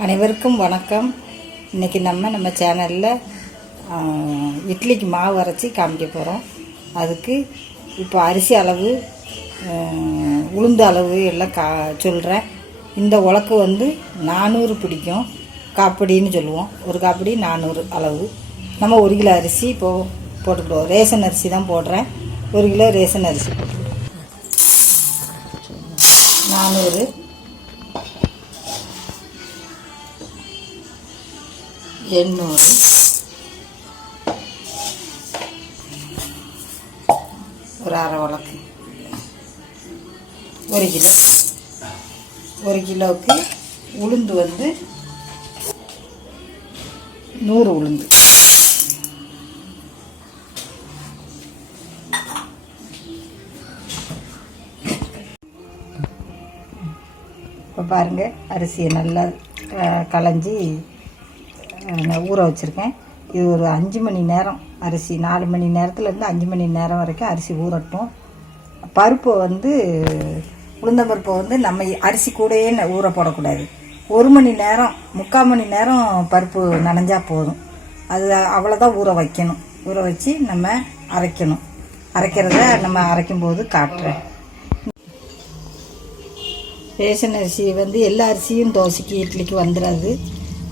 அனைவருக்கும் வணக்கம். இன்றைக்கி நம்ம சேனலில் இட்லிக்கு மாவு அரைச்சி காமிக்க போகிறோம். அதுக்கு இப்போ அரிசி அளவு, உளுந்து அளவு எல்லாம் சொல்கிறேன். இந்த உலக்கு 400 பிடிக்கும், காப்படின்னு சொல்லுவோம். ஒரு காப்படி 400 அளவு. நம்ம 1 கிலோ அரிசி இப்போது போட்டுக்கிடுவோம். ரேஷன் அரிசி தான் போடுறேன். 1 கிலோ ரேஷன் அரிசி போட்டுக்கிடுவோம். 400 800 ஒரு அரை உலக்கு 1 கிலோ. 1 கிலோவுக்கு உளுந்து 100 உளுந்து. இப்போ பாருங்கள், அரிசியை நல்லா களைஞ்சி ஊற வச்சுருக்கேன். இது ஒரு 5 மணி நேரம் அரிசி, 4 மணி நேரத்துலேருந்து 5 மணி நேரம் வரைக்கும் அரிசி ஊறட்டும். பருப்பு உளுந்தம்பருப்பை நம்ம அரிசி கூடயே ஊற போடக்கூடாது. 1 மணி நேரம் 3/4 மணி நேரம் பருப்பு நனைஞ்சா போதும். அது அவ்வளோதான் ஊற வைக்கணும். ஊற வச்சு நம்ம அரைக்கணும். அரைக்கிறத நம்ம அரைக்கும்போது காட்டுறேன். ரேஷன் அரிசி எல்லா அரிசியும் தோசைக்கு இட்லிக்கு வந்துடாது.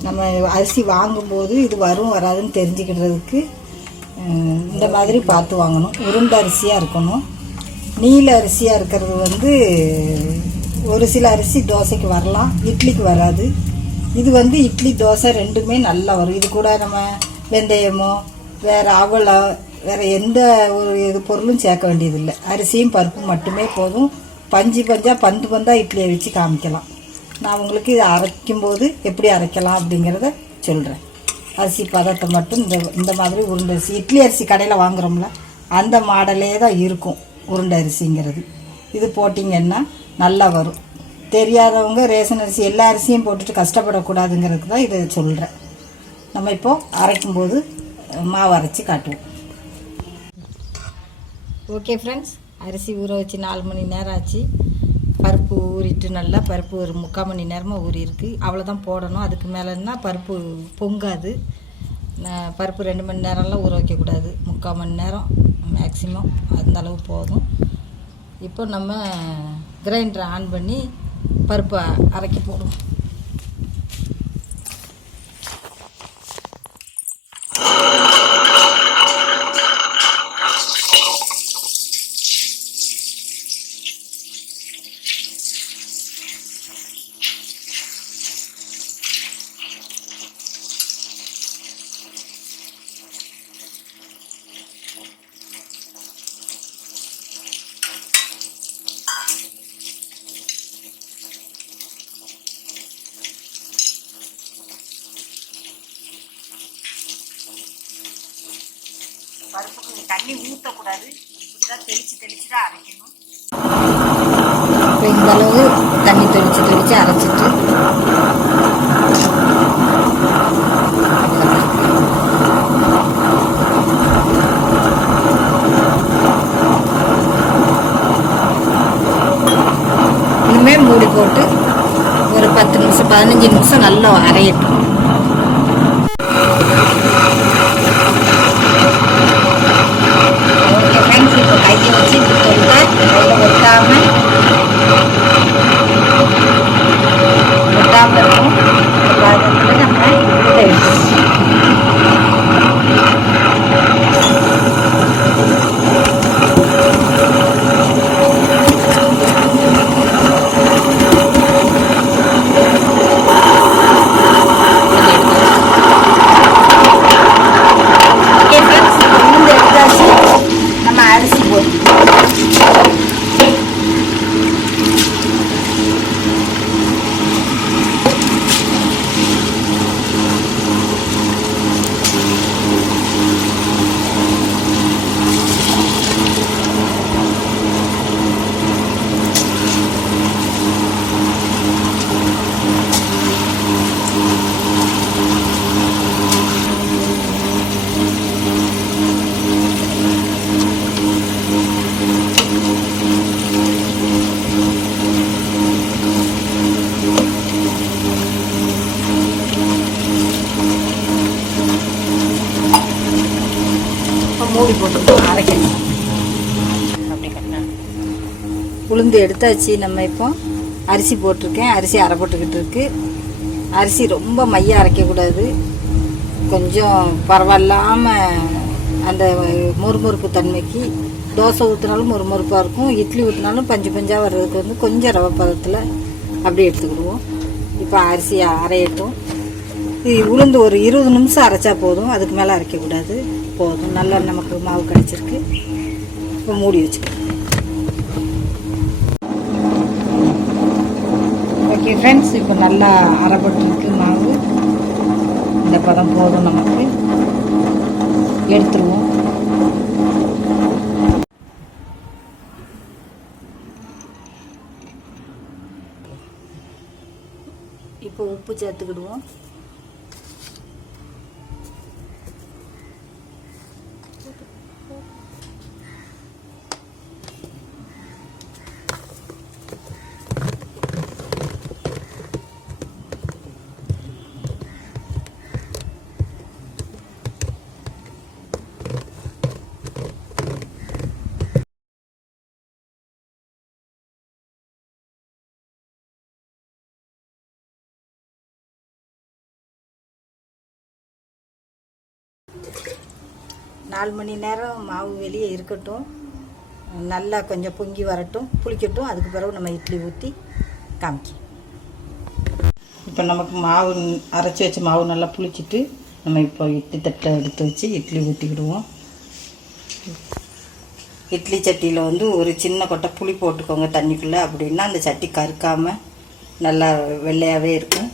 நம்ம அரிசி வாங்கும்போது இது வரும் வராதுன்னு தெரிஞ்சுக்கிறதுக்கு இந்த மாதிரி பார்த்து வாங்கணும். உருண்டை அரிசியாக இருக்கணும். நீல அரிசியாக இருக்கிறது ஒரு சில அரிசி தோசைக்கு வரலாம், இட்லிக்கு வராது. இது இட்லி தோசை ரெண்டுமே நல்லா வரும். இது கூட நம்ம வெந்தயமோ வேறு அவலோ வேறு எந்த ஒரு பொருளும் சேர்க்க வேண்டியதில்லை. அரிசியும் பருப்பும் மட்டுமே போதும். பஞ்சாக பந்தாக இட்லியை வச்சு காமிக்கலாம். நான் உங்களுக்கு இதை அரைக்கும்போது எப்படி அரைக்கலாம் அப்படிங்கிறத சொல்கிறேன். அரிசி பதத்தை மட்டும் இந்த மாதிரி உருண்டை அரிசி, இட்லி அரிசி கடையில் வாங்குகிறோம்ல அந்த மாடலே தான் இருக்கும் உருண்டை அரிசிங்கிறது. இது போட்டிங்கன்னா நல்லா வரும். தெரியாதவங்க ரேஷன் அரிசி எல்லா அரிசியும் போட்டுட்டு கஷ்டப்படக்கூடாதுங்கிறதுக்கு தான் இதை சொல்கிறேன். நம்ம இப்போது அரைக்கும்போது மாவு அரைச்சி காட்டுவோம். ஓகே ஃப்ரெண்ட்ஸ், அரிசி ஊற வச்சு 4 மணி நேரம் ஆச்சு. பருப்பு ஊறிட்டு நல்லா பருப்பு ஒரு 3/4 மணி நேரமாக ஊறியிருக்கு. அவ்வளோதான் போடணும். அதுக்கு மேலேன்னா பருப்பு பொங்காது. பருப்பு 2 மணி நேரம்லாம் ஊற வைக்கக்கூடாது. 3/4 மணி நேரம் மேக்ஸிமம், அந்த அளவு போதும். இப்போ நம்ம கிரைண்டரை ஆன் பண்ணி பருப்பை அரைக்க போடுவோம். பருப்புக்கு தண்ணி ஊற்றக்கூடாது. இப்படி தான் தெளித்து தான் அரைக்கணும். இப்போ இந்த அளவு தண்ணி தெளித்து அரைச்சிட்டு இனிமே மூடி போட்டு ஒரு 10 நிமிஷம் 15 நிமிஷம் நல்லா அரையட்டும். இப்போ கையை வச்சு கையில் ஒட்டாமல் இருக்கும். நம்ம இதை மூடி போட்டு அரைக்கணும். உளுந்து எடுத்தாச்சு. நம்ம இப்போ அரிசி போட்டிருக்கேன். அரிசி அரை போட்டுக்கிட்டு இருக்கு. அரிசி ரொம்ப மையம் அரைக்கக்கூடாது, கொஞ்சம் பரவாயில்லாமல் அந்த மொறுமொறுப்பு தன்மைக்கு. தோசை ஊற்றினாலும் மொறுமொறுப்பாக இருக்கும், இட்லி ஊற்றினாலும் பஞ்சு பஞ்சாக வர்றதுக்கு வந்து கொஞ்சம் ரவை பதத்தில் அப்படியே எடுத்துக்கிடுவோம். இப்போ அரிசி அரையட்டும். உளுந்து ஒரு 20 நிமிஷம் அரைச்சா போதும், அதுக்கு மேலே அரைக்கக்கூடாது. போதும், நல்லா நமக்கு மாவு கிடச்சிருக்கு. இப்போ மூடி வச்சுக்கலாம். ஓகே ஃப்ரெண்ட்ஸ், இப்போ நல்லா அரைப்பட்டுருக்கு மாவு. இந்த பதம் போதும், நமக்கு எடுத்துருவோம். இப்போ உப்பு சேர்த்துக்கிடுவோம். நாலு மணி நேரம் மாவு வெளியே இருக்கட்டும், நல்லா கொஞ்சம் பொங்கி வரட்டும், புளிக்கட்டும். அதுக்கு பிறகு நம்ம இட்லி ஊற்றி காமிக்கும். இப்போ நமக்கு மாவு அரைச்சி வச்ச மாவு நல்லா புளிச்சிட்டு நம்ம இப்போ இட்லி தட்டை எடுத்து வச்சு இட்லி ஊற்றிக்கிடுவோம். இட்லி சட்டியில் வந்து ஒரு சின்ன கொட்டை புளி போட்டுக்கோங்க தண்ணிக்குள்ளே, அப்படின்னா அந்த சட்டி கருக்காமல் நல்லா வெள்ளையாகவே இருக்கும்.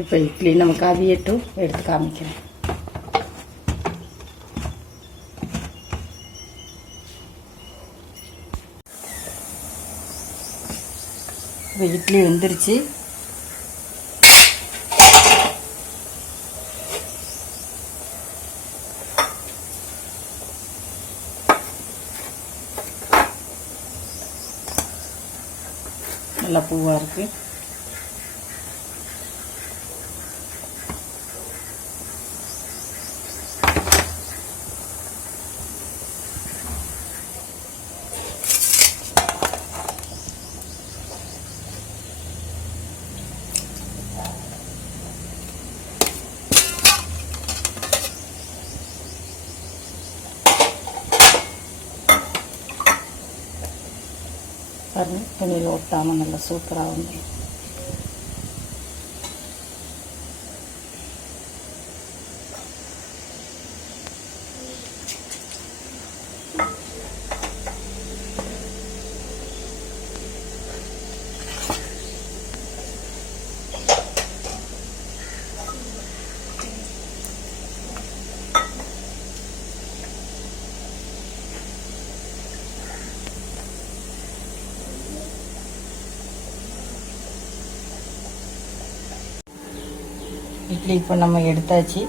இப்போ இட்லி நமக்கு அவியட்டும், எடுத்து காமிக்கிறேன். இப்போ இட்லி வெந்துருச்சு. நல்லா பூவாக இருக்குது. பாருங்க, துணியில் ஒட்டாமல் நல்லா சூப்பராக வந்துடும். இட்லி இப்போ நம்ம எடுத்தாச்சு.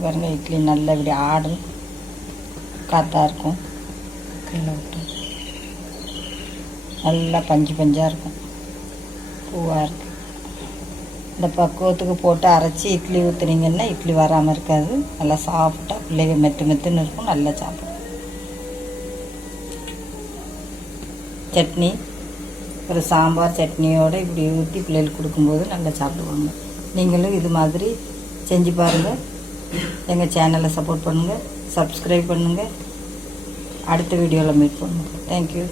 பாருங்க, இட்லி நல்லா இப்படி ஆடும், காற்றா இருக்கும். கீழே விட்டு நல்லா பஞ்சு பஞ்சாக இருக்கும், பூவாக இருக்குது. இந்த பக்குவத்துக்கு போட்டு அரைச்சி இட்லி ஊற்றுனீங்கன்னா இட்லி வராமல் இருக்காது. நல்லா சாப்பிட்டா பிள்ளைங்க மெத்துன்னு இருக்கும், நல்லா சாப்பிடும். சட்னி, ஒரு சாம்பார் சட்னியோடு இப்படி ஊற்றி பிள்ளைகளுக்கு கொடுக்கும்போது நல்லா சாப்பிடுவாங்க. நீங்களும் இது மாதிரி செஞ்சு பாருங்கள். எங்கள் சேனலை சப்போர்ட் பண்ணுங்கள், சப்ஸ்கிரைப் பண்ணுங்கள். அடுத்த வீடியோவில் மீட் பண்ணுவோம். தேங்க்யூ.